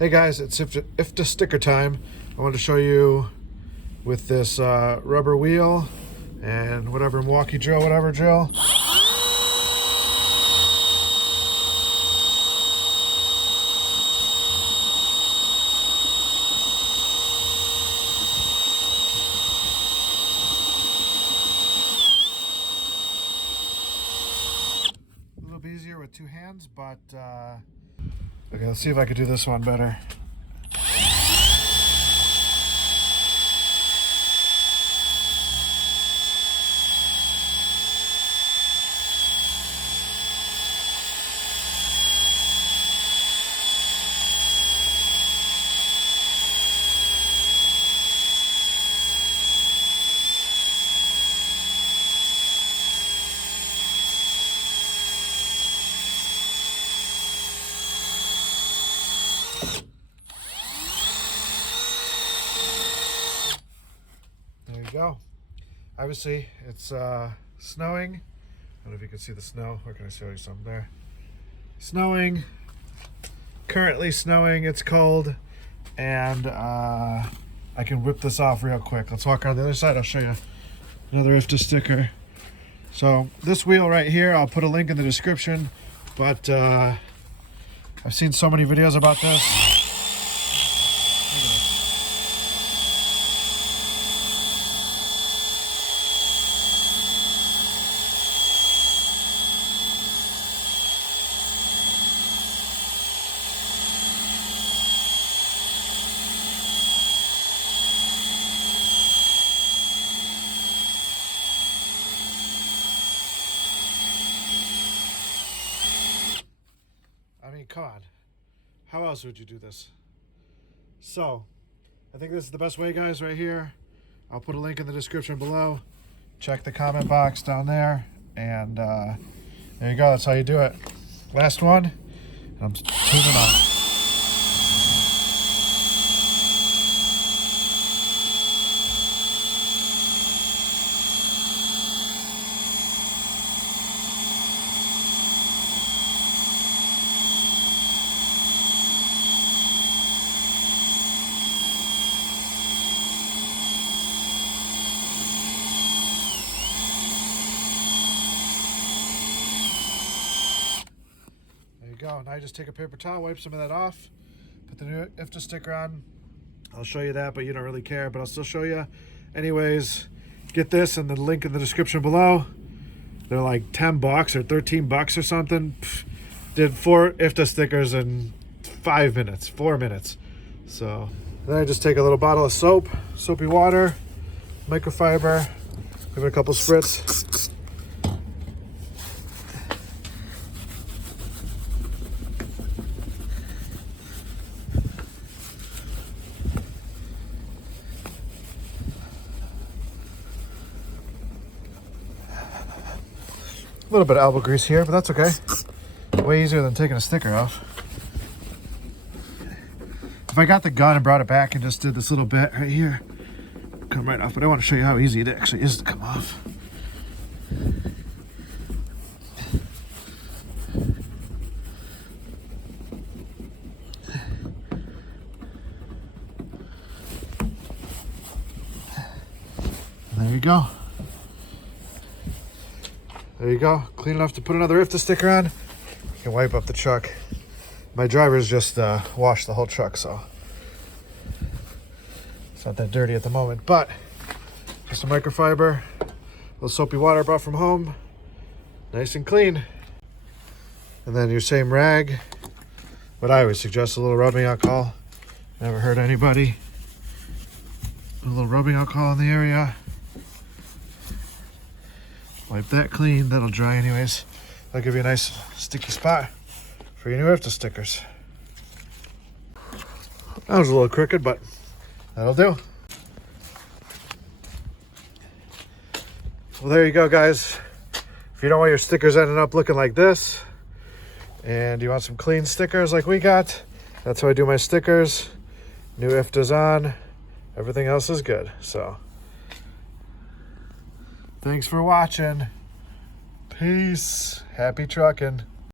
Hey guys, it's IFTA sticker time. I wanted to show you with this rubber wheel and whatever Milwaukee drill, whatever drill. A little bit easier with two hands, but okay, let's see if I could do this one better. There you go. Obviously, it's snowing. I don't know if you can see the snow. Where can I show you something there? Snowing. Currently snowing. It's cold. And I can whip this off real quick. Let's walk around the other side. I'll show you another IFTA sticker. So this wheel right here, I'll put a link in the description. But I've seen so many videos about this. I mean, come on. How else would you do this? So, I think this is the best way, guys, right here. I'll put a link in the description below. Check the comment box down there. And there you go. That's how you do it. Last one. And I'm tuning off. Go. Now you just take a paper towel, wipe some of that off, put the new IFTA sticker on. I'll show you that, but you don't really care, but I'll still show you. Anyways, get this and the link in the description below. They're like 10 bucks or 13 bucks or something. Did 4 IFTA stickers in 4 minutes. So then I just take a little bottle of soap, soapy water, microfiber, give it a couple spritz. A little bit of elbow grease here, but that's okay. Way easier than taking a sticker off. If I got the gun and brought it back and just did this little bit right here, come right off. But I want to show you how easy it actually is to come off. And there you go. There you go. Clean enough to put another IFTA sticker on. You can wipe up the truck. My driver's just washed the whole truck, so it's not that dirty at the moment. But just a microfiber, a little soapy water I brought from home. Nice and clean. And then your same rag. But I always suggest a little rubbing alcohol. Never hurt anybody. A little rubbing alcohol in the area. Wipe that clean, that'll dry anyways. That'll give you a nice sticky spot for your new IFTA stickers. That was a little crooked, but that'll do. Well, there you go, guys. If you don't want your stickers ending up looking like this, and you want some clean stickers like we got, that's how I do my stickers. New IFTA's on, everything else is good, so. Thanks for watching. Peace. Happy trucking.